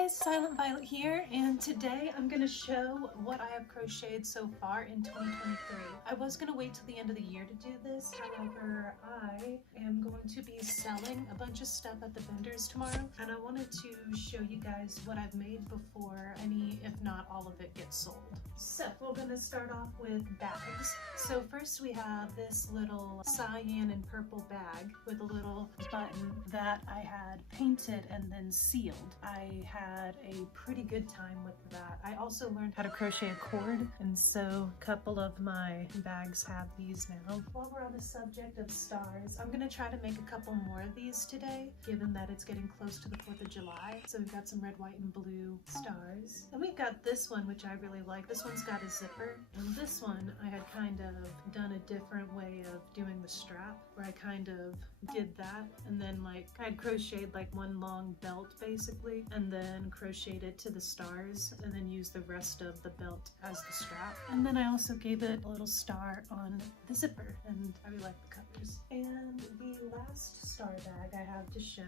guys, Silent Violet here, and today I'm going to show what I have crocheted so far in 2023. I was going to wait till the end of the year to do this, however I am going to be selling a bunch of stuff at the vendors tomorrow, and I wanted to show you guys what I've made before any, if not all of it, gets sold. So we're going to start off with bags. So first we have this little cyan and purple bag with a little button that I had painted and then sealed. I had a pretty good time with that. I also learned how to crochet a cord, and so a couple of my bags have these now. While we're on the subject of stars, I'm gonna try to make a couple more of these today, given that it's getting close to the 4th of July. So we've got some red, white, and blue stars. And we've got this one, which I really like. This one's got a zipper, and this one I had kind of done a different way of doing the strap, where I kind of did that, and then like I'd crocheted like one long belt basically, and then crocheted it to the stars, and then used the rest of the belt as the strap. And then I also gave it a little star on the zipper, and I really like the colors. And the last star bag I have to show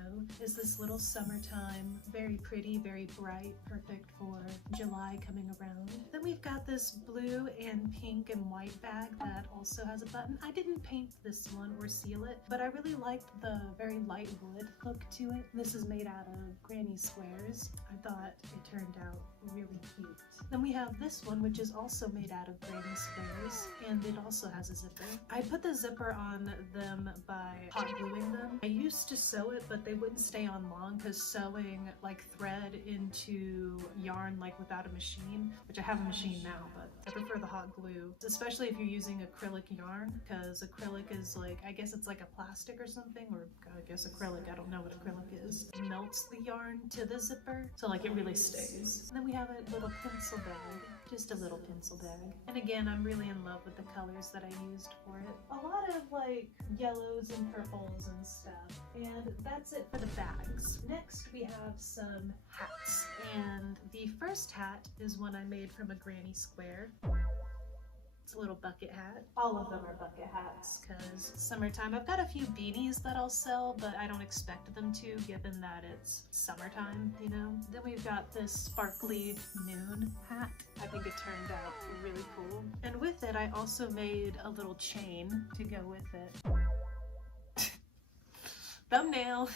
is this little summertime, very pretty, very bright, perfect for July coming around. Then we've got this blue and pink and white bag that also has a button. I didn't paint this one or seal it, but I really liked the very light wood look to it. This is made out of granny squares. I thought it turned out really cute. Then we have this one, which is also made out of granny squares, and it also has a zipper. I put the zipper on them by hot gluing them. I used to sew it, but they wouldn't stay on long because sewing like thread into yarn like without a machine, which I have a machine now, but I prefer the hot glue, especially if you're using acrylic yarn, because acrylic is like, I guess it's like a plastic or something, or I guess acrylic, I don't know what acrylic is. It melts the yarn to the zipper, so like it really stays. And then we have a little pencil bag, just a little pencil bag. And again, I'm really in love with the colors that I used for it. A lot of like yellows and purples and stuff. And that's it for the bags. Next we have some hats. And the first hat is one I made from a granny square. It's a little bucket hat. All of them are bucket hats because summertime. I've got a few beanies that I'll sell, but I don't expect them to, given that it's summertime, you know? Then we've got this sparkly noon hat. I think it turned out really cool. And with it, I also made a little chain to go with it. Thumbnail!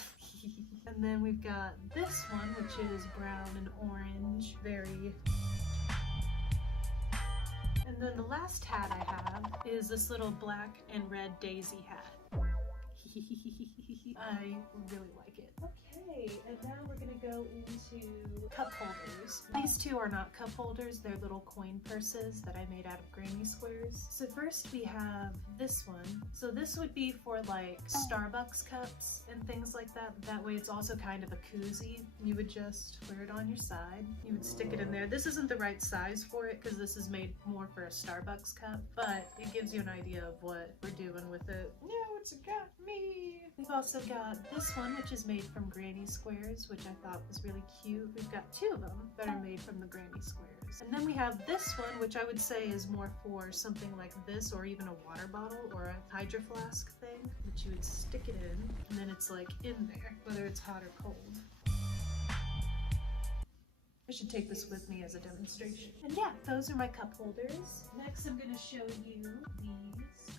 And then we've got this one, which is brown and orange, very... And then the last hat I have is this little black and red daisy hat. I really like it. Okay, and now we're gonna go into cup holders. These two are not cup holders, they're little coin purses that I made out of granny squares. So first we have this one. So this would be for like Starbucks cups and things like that. That way it's also kind of a koozie. You would just wear it on your side. You would stick it in there. This isn't the right size for it because this is made more for a Starbucks cup, but it gives you an idea of what we're doing with it. Yeah, it's got me. We've also got this one, which is made from granny squares, which I thought was really cute. We've got two of them that are made from the granny squares. And then we have this one, which I would say is more for something like this, or even a water bottle or a hydro flask thing, which you would stick it in, and then it's like in there, whether it's hot or cold. I should take this with me as a demonstration. And yeah, those are my cup holders. Next, I'm gonna show you these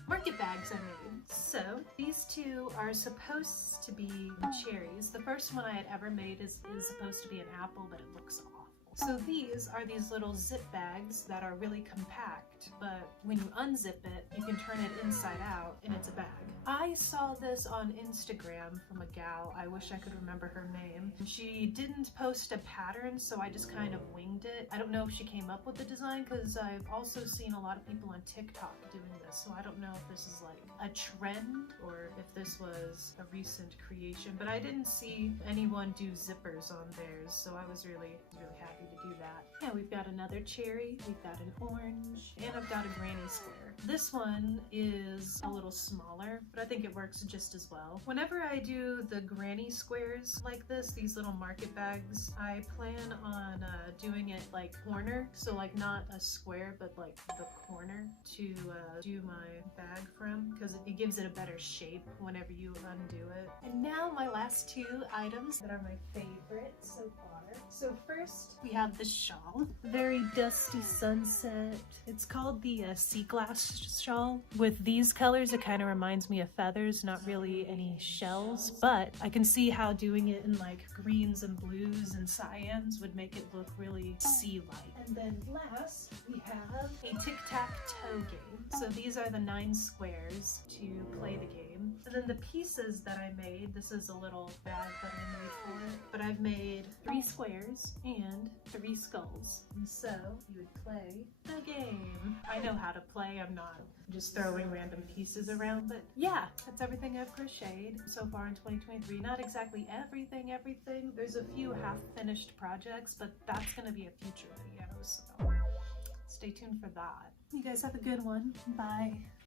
market bags I made. So these two are supposed to be cherries. The first one I had ever made is supposed to be an apple, but it looks awful. So these are these little zip bags that are really compact, but when you unzip it, you can turn it inside out and it's a bag. I saw this on Instagram from a gal. I wish I could remember her name. She didn't post a pattern, so I just kind of winged it. I don't know if she came up with the design because I've also seen a lot of people on TikTok doing this, so I don't know if this is like a trend or if this was a recent creation, but I didn't see anyone do zippers on theirs, so I was really happy to do that. Yeah, we've got another cherry, we've got an orange, and I've got a granny square. This one is a little smaller, but I think it works just as well. Whenever I do the granny squares like this, these little market bags, I plan on doing it like corner, so like not a square, but like the corner to do my bag from, because it gives it a better shape whenever you undo it. And now my last two items that are my favorite so far. So first we have this shawl, very dusty sunset. It's called the sea glass shawl. With these colors, it kind of reminds me of feathers, not really any shells, but I can see how doing it in like greens and blues and cyans would make it look really sea-like. And then last, we have a tic-tac-toe game. So these are the 9 squares to play the game. And then the pieces that I made, this is a little bag that I made for it, but I've made 3 squares and 3 skulls. And so you would play the game. I know how to play, I'm not just throwing random pieces around, but yeah, that's everything I've crocheted so far in 2023. Not exactly everything. There's a few half-finished projects, but that's gonna be a future video, so stay tuned for that. You guys have a good one. Bye.